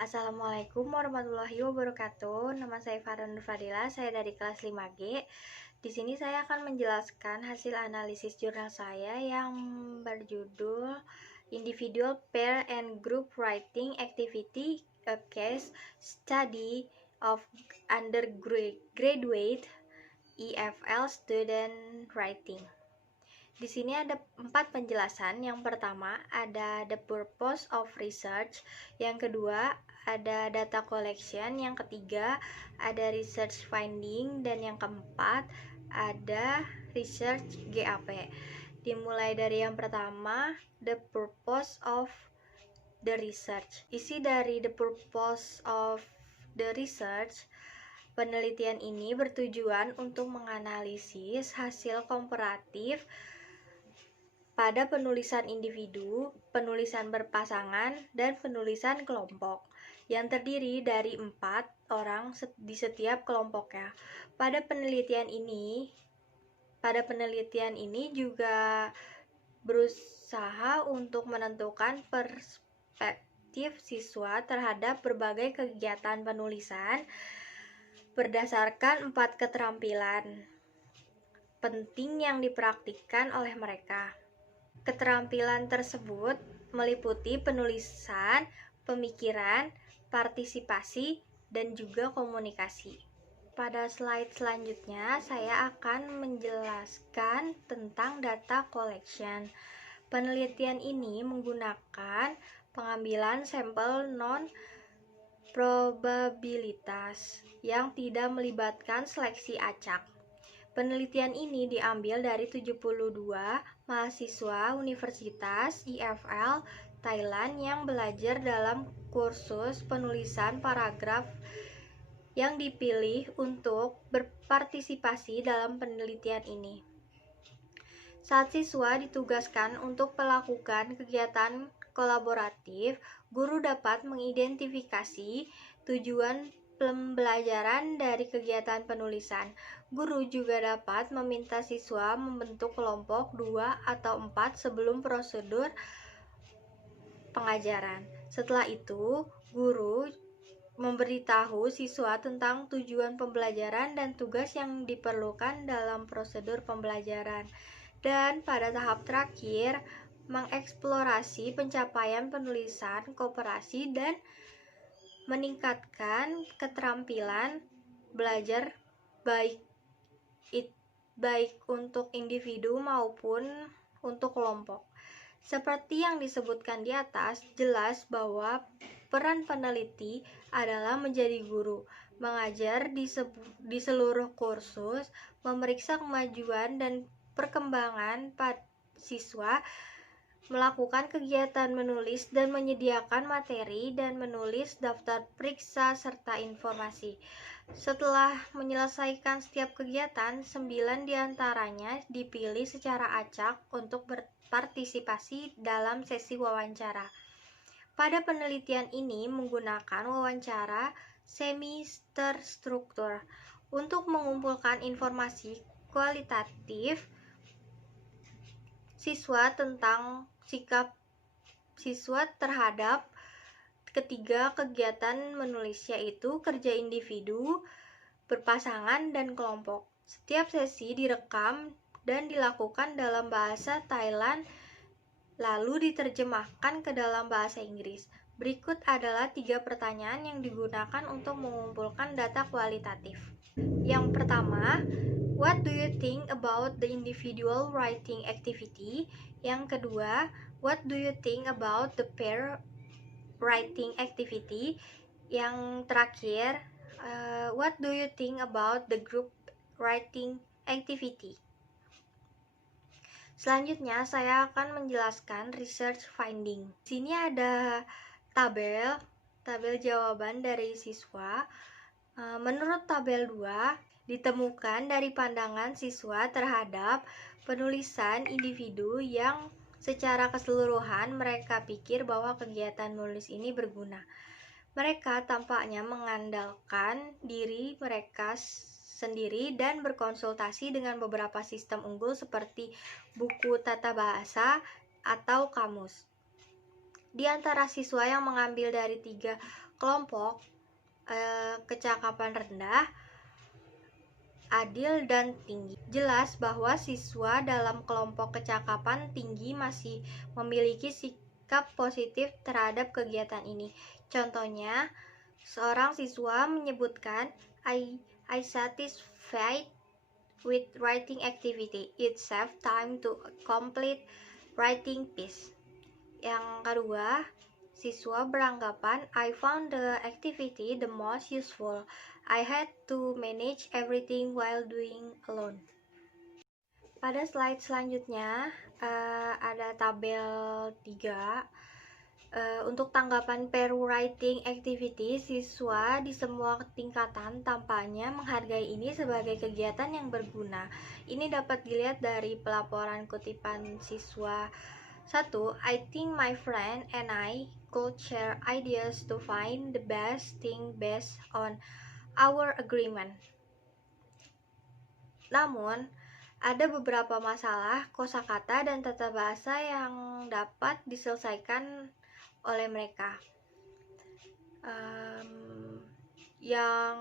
Assalamualaikum warahmatullahi wabarakatuh. Nama saya Farah Nur Fadila, saya dari kelas 5G. Di sini saya akan menjelaskan hasil analisis jurnal saya yang berjudul Individual, Pair, and Group Writing Activity, a Case Study of Undergraduate EFL Student Writing. Di sini ada 4 penjelasan. Yang pertama ada the purpose of research, yang kedua ada data collection, yang ketiga ada research finding, dan yang keempat ada research GAP. Dimulai dari yang pertama, the purpose of the research. Isi dari the purpose of the research: penelitian ini bertujuan untuk menganalisis hasil komparatif pada penulisan individu, penulisan berpasangan, dan penulisan kelompok yang terdiri dari 4 orang di setiap kelompoknya. Pada penelitian ini juga berusaha untuk menentukan perspektif siswa terhadap berbagai kegiatan penulisan berdasarkan 4 keterampilan penting yang dipraktikkan oleh mereka. Keterampilan tersebut meliputi penulisan, pemikiran, partisipasi, dan juga komunikasi. Pada slide selanjutnya, saya akan menjelaskan tentang data collection. Penelitian ini menggunakan pengambilan sampel non-probabilitas yang tidak melibatkan seleksi acak. Penelitian ini diambil dari 72 mahasiswa Universitas EFL Thailand yang belajar dalam kursus penulisan paragraf yang dipilih untuk berpartisipasi dalam penelitian ini. Saat siswa ditugaskan untuk melakukan kegiatan kolaboratif, guru dapat mengidentifikasi tujuan pembelajaran dari kegiatan penulisan. Guru juga dapat meminta siswa membentuk kelompok 2 atau 4 sebelum prosedur pengajaran. Setelah itu, guru memberitahu siswa tentang tujuan pembelajaran dan tugas yang diperlukan dalam prosedur pembelajaran. Dan pada tahap terakhir, mengeksplorasi pencapaian penulisan kooperasi dan meningkatkan keterampilan belajar baik untuk individu maupun untuk kelompok. Seperti yang disebutkan di atas, jelas bahwa peran peneliti adalah menjadi guru, mengajar di seluruh kursus, memeriksa kemajuan dan perkembangan siswa, melakukan kegiatan menulis dan menyediakan materi dan menulis daftar periksa serta informasi. Setelah menyelesaikan setiap kegiatan, 9 diantaranya dipilih secara acak untuk berpartisipasi dalam sesi wawancara. Pada penelitian ini menggunakan wawancara semi-terstruktur untuk mengumpulkan informasi kualitatif siswa tentang sikap siswa terhadap ketiga kegiatan menulis, yaitu kerja individu, berpasangan, dan kelompok. Setiap sesi direkam dan dilakukan dalam bahasa Thailand lalu diterjemahkan ke dalam bahasa Inggris. Berikut adalah 3 pertanyaan yang digunakan untuk mengumpulkan data kualitatif. Yang pertama, what do you think about the individual writing activity? Yang kedua, what do you think about the pair writing activity? Yang terakhir, what do you think about the group writing activity? Selanjutnya, saya akan menjelaskan research finding. Di sini ada tabel jawaban dari siswa. Menurut tabel 2, ditemukan dari pandangan siswa terhadap penulisan individu yang secara keseluruhan mereka pikir bahwa kegiatan menulis ini berguna. Mereka tampaknya mengandalkan diri mereka sendiri dan berkonsultasi dengan beberapa sistem unggul seperti buku tata bahasa atau kamus. Di antara siswa yang mengambil dari 3 kelompok kecakapan rendah, adil, dan tinggi. Jelas bahwa siswa dalam kelompok kecakapan tinggi masih memiliki sikap positif terhadap kegiatan ini. Contohnya, seorang siswa menyebutkan, I satisfied with writing activity. It saved time to complete writing piece. Yang kedua, siswa beranggapan, I found the activity the most useful. I had to manage everything while doing alone. Pada slide selanjutnya ada tabel 3. Untuk tanggapan per writing activity, siswa di semua tingkatan tampaknya menghargai ini sebagai kegiatan yang berguna. Ini dapat dilihat dari pelaporan kutipan siswa. 1. I think my friend and I could share ideas to find the best thing based on our agreement. Namun, ada beberapa masalah kosakata dan tata bahasa yang dapat diselesaikan oleh mereka. Yang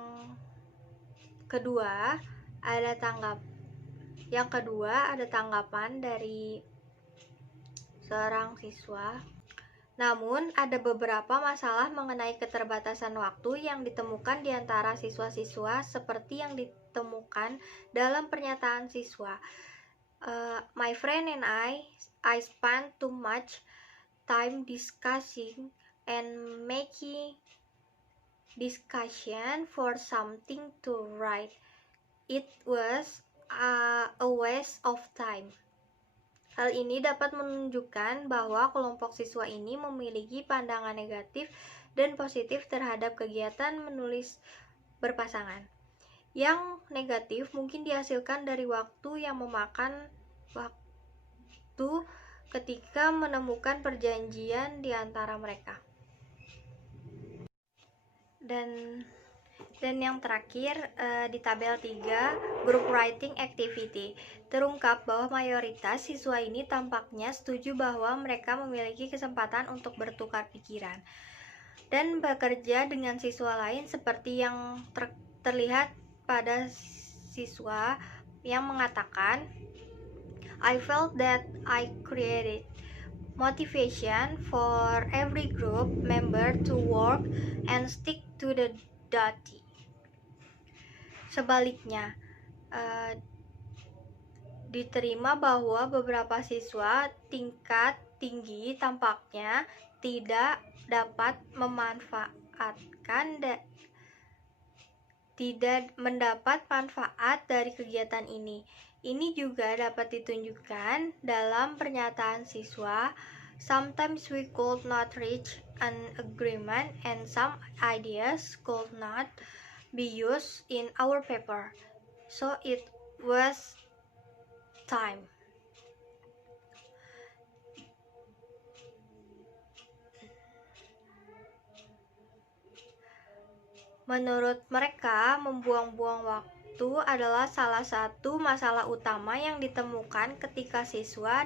kedua ada tanggapan dari seorang siswa. Namun, ada beberapa masalah mengenai keterbatasan waktu yang ditemukan di antara siswa-siswa seperti yang ditemukan dalam pernyataan siswa. My friend and I spent too much time discussing and making discussion for something to write. It was a waste of time. Hal ini dapat menunjukkan bahwa kelompok siswa ini memiliki pandangan negatif dan positif terhadap kegiatan menulis berpasangan. Yang negatif mungkin dihasilkan dari waktu yang memakan waktu ketika menemukan perjanjian di antara mereka. Dan yang terakhir di tabel 3, group writing activity. Terungkap bahwa mayoritas siswa ini tampaknya setuju bahwa mereka memiliki kesempatan untuk bertukar pikiran dan bekerja dengan siswa lain seperti yang terlihat pada siswa yang mengatakan, I felt that I created motivation for every group member to work and stick to the duty. Sebaliknya, diterima bahwa beberapa siswa tingkat tinggi tampaknya tidak mendapat manfaat dari kegiatan ini. Ini juga dapat ditunjukkan dalam pernyataan siswa, sometimes we could not reach an agreement and some ideas could not be used in our paper, so it was time. Menurut mereka, membuang-buang waktu adalah salah satu masalah utama yang ditemukan ketika siswa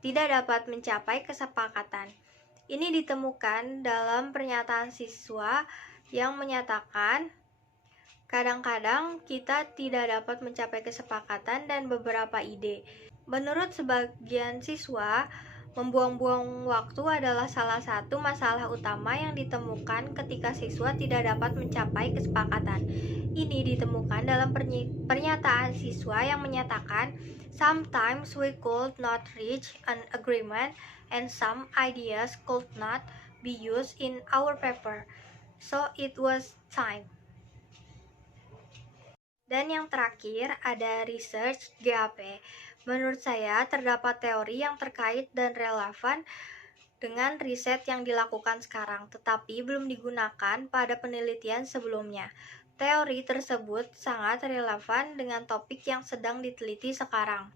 tidak dapat mencapai kesepakatan. Ini ditemukan dalam pernyataan siswa yang menyatakan, kadang-kadang kita tidak dapat mencapai kesepakatan dan beberapa ide. Menurut sebagian siswa, membuang-buang waktu adalah salah satu masalah utama yang ditemukan ketika siswa tidak dapat mencapai kesepakatan. Ini ditemukan dalam pernyataan siswa yang menyatakan, sometimes we could not reach an agreement and some ideas could not be used in our paper, so it was time. Dan yang terakhir ada research GAP. Menurut saya terdapat teori yang terkait dan relevan dengan riset yang dilakukan sekarang, tetapi belum digunakan pada penelitian sebelumnya. Teori tersebut sangat relevan dengan topik yang sedang diteliti sekarang.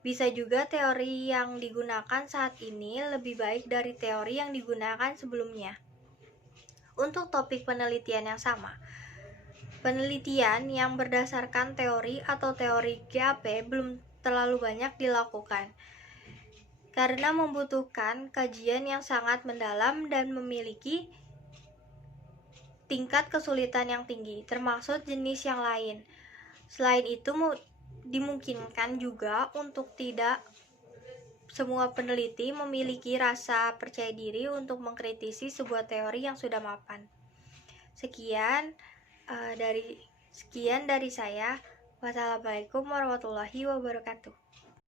Bisa juga teori yang digunakan saat ini lebih baik dari teori yang digunakan sebelumnya. Untuk topik penelitian yang sama, penelitian yang berdasarkan teori atau teori GAP belum terlalu banyak dilakukan. karena membutuhkan kajian yang sangat mendalam dan memiliki tingkat kesulitan yang tinggi, termasuk jenis yang lain. Selain itu, dimungkinkan juga untuk tidak semua peneliti memiliki rasa percaya diri untuk mengkritisi sebuah teori yang sudah mapan. Sekian dari saya. Wassalamualaikum warahmatullahi wabarakatuh.